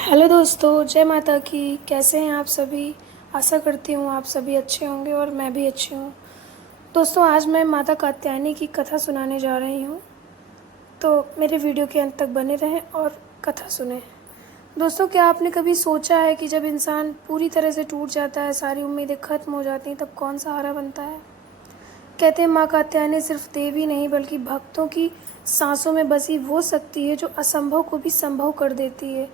Hello दोस्तों, जय माता की। कैसे हैं आप सभी? आशा करती हूँ आप सभी अच्छे होंगे और मैं भी अच्छी हूँ। दोस्तों, आज मैं माता कात्यायनी की कथा सुनाने जा रही हूँ, तो मेरे वीडियो के अंत तक बने रहें और कथा सुनें। दोस्तों, क्या आपने कभी सोचा है कि जब इंसान पूरी तरह से टूट जाता है, सारी उम्मीदें खत्म हो जाती हैं, तब कौन सहारा बनता है? कहते हैं माँ कात्यायनी सिर्फ देवी नहीं बल्कि भक्तों की सांसों में बसी वो शक्ति है जो असंभव को भी संभव कर देती है।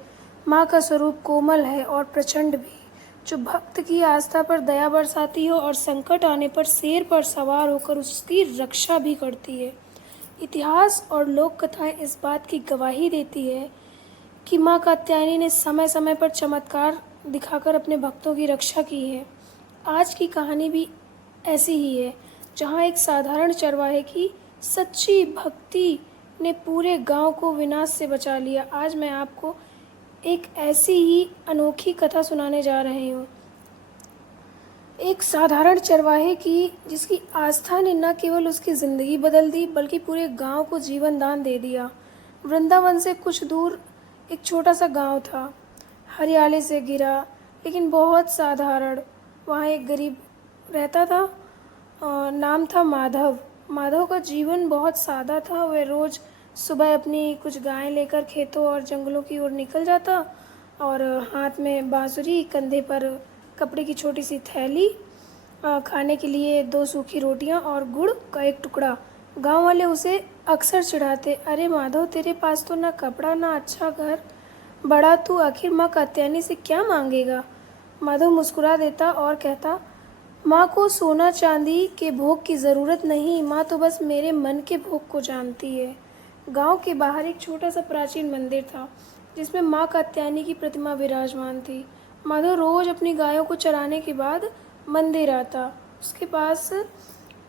माँ का स्वरूप कोमल है और प्रचंड भी, जो भक्त की आस्था पर दया बरसाती हो और संकट आने पर शेर पर सवार होकर उसकी रक्षा भी करती है। इतिहास और लोक कथाएं इस बात की गवाही देती है कि माँ कात्यायनी ने समय समय पर चमत्कार दिखाकर अपने भक्तों की रक्षा की है। आज की कहानी भी ऐसी ही है, जहाँ एक साधारण चरवाहे की सच्ची भक्ति ने पूरे गांव को विनाश से बचा लिया। आज मैं आपको एक ऐसी ही अनोखी कथा सुनाने जा रही हूँ। एक साधारण चरवाहे की, जिसकी आस्था ने न केवल उसकी ज़िंदगी बदल दी बल्कि पूरे गांव को जीवन दान दे दिया। वृंदावन से कुछ दूर एक छोटा सा गांव था, हरियाली से घिरा लेकिन बहुत साधारण। वहाँ एक गरीब रहता था। नाम था माधव। माधव का जीवन बहुत सादा था। वह रोज़ सुबह अपनी कुछ गायें लेकर खेतों और जंगलों की ओर निकल जाता और हाथ में बांसुरी, कंधे पर कपड़े की छोटी सी थैली, खाने के लिए 2 सूखी रोटियां और गुड़ का एक टुकड़ा। गांव वाले उसे अक्सर चिढ़ाते, अरे माधव, तेरे पास तो ना कपड़ा ना अच्छा घर, बड़ा तू आखिर माँ कात्यायनी से क्या मांगेगा? माधव मुस्कुरा देता और कहता, माँ को सोना चांदी के भोग की ज़रूरत नहीं, माँ तो बस मेरे मन के भोग को जानती है। गांव के बाहर एक छोटा सा प्राचीन मंदिर था, जिसमें माँ कात्यायनी की प्रतिमा विराजमान थी। माधव रोज अपनी गायों को चराने के बाद मंदिर आता। उसके पास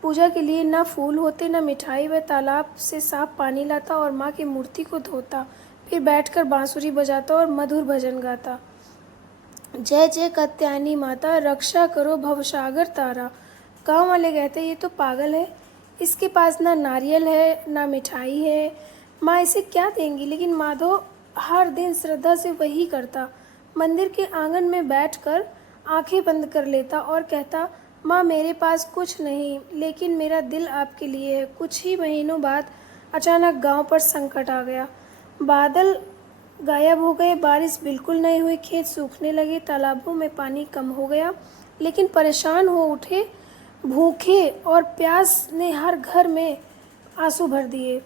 पूजा के लिए ना फूल होते ना मिठाई। वह तालाब से साफ पानी लाता और माँ की मूर्ति को धोता, फिर बैठकर बांसुरी बजाता और मधुर भजन गाता। जय जय कात्यायनी माता, रक्षा करो भवसागर तारा। गांव वाले कहते, ये तो पागल है, इसके पास ना नारियल है ना मिठाई है, माँ इसे क्या देंगी? लेकिन माधव हर दिन श्रद्धा से वही करता। मंदिर के आंगन में बैठकर आंखें बंद कर लेता और कहता, माँ मेरे पास कुछ नहीं, लेकिन मेरा दिल आपके लिए है। कुछ ही महीनों बाद अचानक गांव पर संकट आ गया। बादल गायब हो गए, बारिश बिल्कुल नहीं हुई, खेत सूखने लगे, तालाबों में पानी कम हो गया। लेकिन परेशान हो उठे भूखे और प्यास ने हर घर में आंसू भर दिए।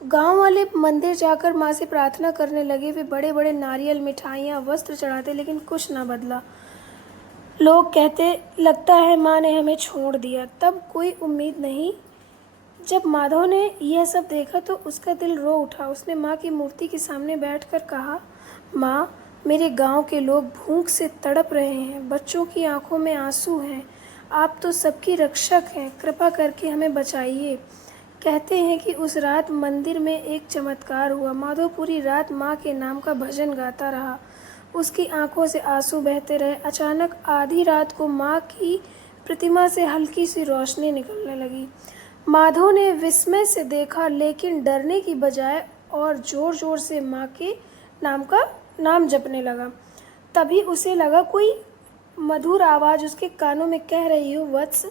गांव वाले मंदिर जाकर माँ से प्रार्थना करने लगे। वे बड़े बड़े नारियल, मिठाइयाँ, वस्त्र चढ़ाते, लेकिन कुछ न बदला। लोग कहते, लगता है माँ ने हमें छोड़ दिया। तब कोई उम्मीद नहीं। जब माधव ने यह सब देखा तो उसका दिल रो उठा। उसने माँ की मूर्ति के सामने बैठकर कहा, माँ, मेरे गांव के लोग भूख से तड़प रहे हैं, बच्चों की आंखों में आंसू हैं, आप तो सबकी रक्षक हैं, कृपा करके हमें बचाइए। कहते हैं कि उस रात मंदिर में एक चमत्कार हुआ। माधव पूरी रात माँ के नाम का भजन गाता रहा। उसकी आंखों से आंसू बहते रहे। अचानक आधी रात को माँ की प्रतिमा से हल्की सी रोशनी निकलने लगी। माधव ने विस्मय से देखा, लेकिन डरने की बजाय और जोर जोर से माँ के नाम जपने लगा। तभी उसे लगा कोई मधुर आवाज़ उसके कानों में कह रही हो, वत्स,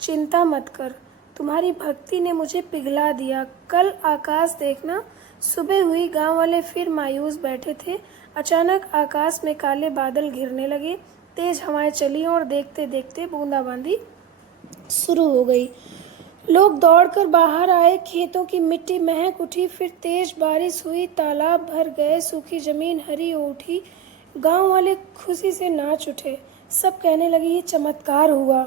चिंता मत कर, तुम्हारी भक्ति ने मुझे पिघला दिया, कल आकाश देखना। सुबह हुई। गांव वाले फिर मायूस बैठे थे। अचानक आकाश में काले बादल घिरने लगे, तेज हवाएं चली और देखते देखते बूंदाबांदी शुरू हो गई। लोग दौड़कर बाहर आए, खेतों की मिट्टी महक उठी, फिर तेज बारिश हुई, तालाब भर गए, सूखी जमीन हरी हो उठी। गांव वाले खुशी से नाच उठे। सब कहने लगे, ये चमत्कार हुआ।